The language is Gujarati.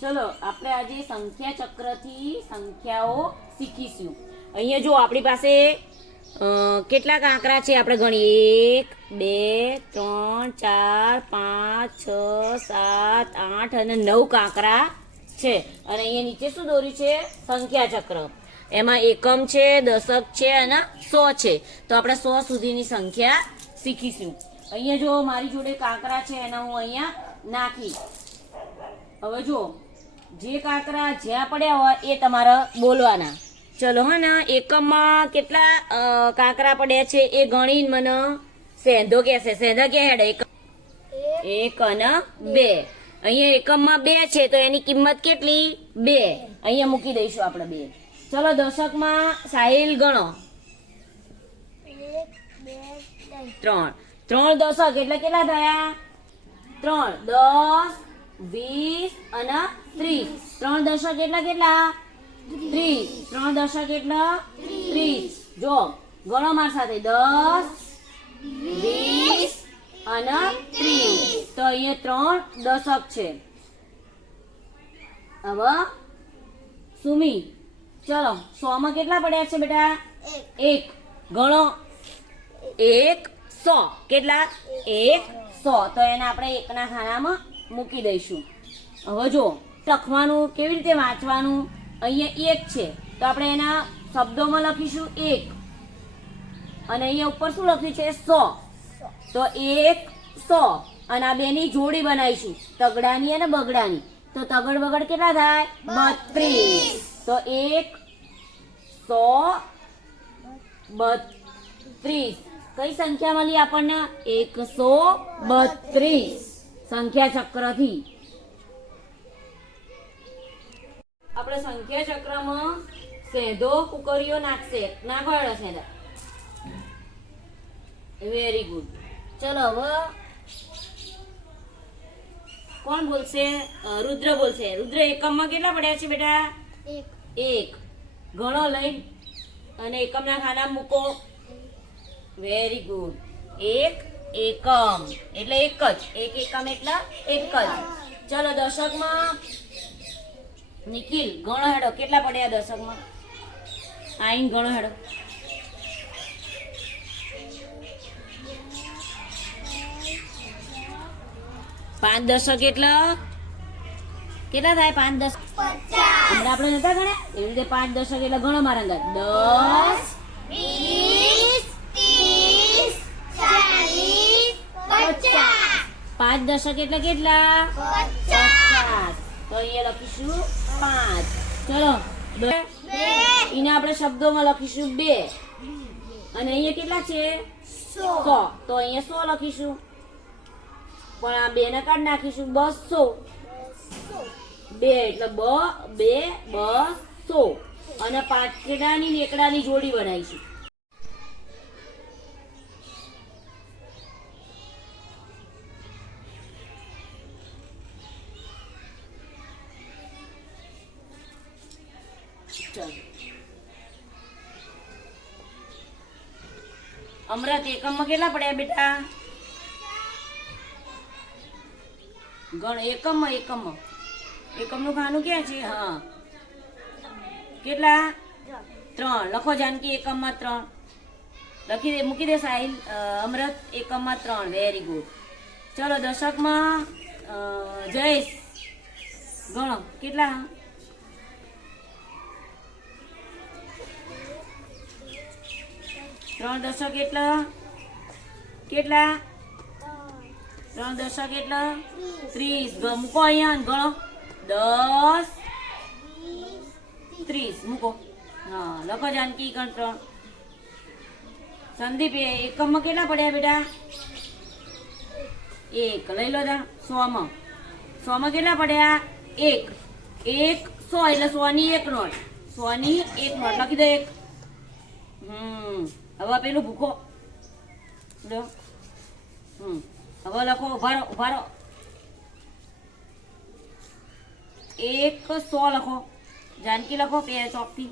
ચલો આપણે આજે સંખ્યા ચક્રથી સંખ્યાઓ શીખીશું. અહીંયા જો આપણી પાસે કેટલાક આંકડા છે આપણે ગણીએ 1 2 3 4 5 6 7 8 અને 9 આંકડા છે. અને અહીંયા નીચે શું દોર્યું છે? સંખ્યા ચક્ર. એમાં એકમ છે, દશક છે અને 100 છે. તો આપણે 100 સુધીની સંખ્યા શીખીશું. અહીંયા જો મારી જોડે કાંકરા છે એના હું અહીંયા નાખી. હવે જો જે કાંકરા જ્યાં પડ્યા હોય એ તમારે બોલવાના. ચલો હે ને, એકમમાં કેટલા કાંકરા પડ્યા છે એ ગણીને મને સેંધો કહેશે. સેંધા કે હેડ? એક અને 2. અહીંયા એકમમાં 2 છે તો એની કિંમત કેટલી? 2. અહીંયા મૂકી દઈશું આપણે 2. ચલો દશકમાં સાહિલ ગણો. 3. 3 દશક એટલે કેટલા થયા? 3 10 20 અને 30. 3 દશક એટલે કેટલા? 30. 3 દશક એટલે 30. જો ગણો માર સાથે. 10 20 અને 30. તો અહીંયા 3 દશક છે. હવે સુમી, ચલો 100 માં કેટલા પડ્યા છે બેટા? 1. ગણો. 1 100. કેટલા? 1 100. તો એને આપણે 1 ના ખાનામાં મૂકી દઈશું. હવે જો લખવાનું કેવી રીતે વાંચવાનું? અહીંયા 1 છે તો આપણે એના શબ્દોમાં લખીશું 1. અને અહીંયા ઉપર શું લખ્યું છે? 100. તો 1 100. અને આ બેની જોડી બનાવીશું, તગડાની અને બગડાની. તો તગડ બગડ કેટલા થાય? 32. તો 1 100 32. કઈ સંખ્યા મળી આપણને? 132 સંખ્યા ચક્રથી. આપણે સંખ્યા ચક્રમાં સેંધો કુકરીઓ નાખશે. નાખો હેડો સેંધા. Very good. ચલો હવે કોણ બોલશે? રુદ્ર બોલશે. રુદ્ર, એકમમાં કેટલા પડ્યા છે બેટા? 1. ગણો લઈ અને એકમના ખાના મૂકો. Very good. 1 એકમ એટલે 1 જ. 1 એકમ એટલે 1 જ. ચલો દશકમાં નિખિલ ગણો હેડો. કેટલા પડ્યા દશકમાં? આઈન ગણો હેડો. 5 દશક એટલે કેટલા થાય? 5 દશક હમણાં આપણે નતા ગણ્યા એવી રીતે 5 દશક એટલે ગણો મારા અંદર. 10 20 30 40 50. 5 દશક એટલે કેટલા? 50. તો અહીંયા લખીશું 5. ચલો એને આપણે શબ્દોમાં લખીશું 2. અને અહીંયા કેટલા છે? 100. તો અહીંયા 100 લખીશું. પણ આ 2 ને કાઢ નાખીશું. 200. 2 એટલે 200. અને પાંચડાની ને એકડાની જોડી બનાવીશું. અમૃત, એકમમાં કેટલા પડ્યા બેટા? ગણ. એકમમાં એકમનું ખાનું ક્યાં છે? હા, કેટલા? 3. લખો જાનકી. એકમમાં 3 લખી દે, મૂકી દે સાહિલ. અમૃત, એકમમાં 3. Very good. ચલો દશકમાં જયેશ ગણો. કેટલા? 3 દશક એટલે કેટલા? 3 દશક એટલે 30. મૂકો અહીંયા ગણો. 10 30 મૂકો. હા, લખો જાનકી. ગણ 3. સંદીપ, એકમમાં કેટલા પડ્યા બેટા? 1. લઈ લો તા. 100 માં કેટલા પડ્યા? 1. 100 એટલે 100 ની 1 નોટ. 100 ની 1 નોટ લખી દે. 1. હવે પેલું ભૂખો. હવે લખો. ઉભા રહો. 100 લખો. જાનકી લખો ચોકથી.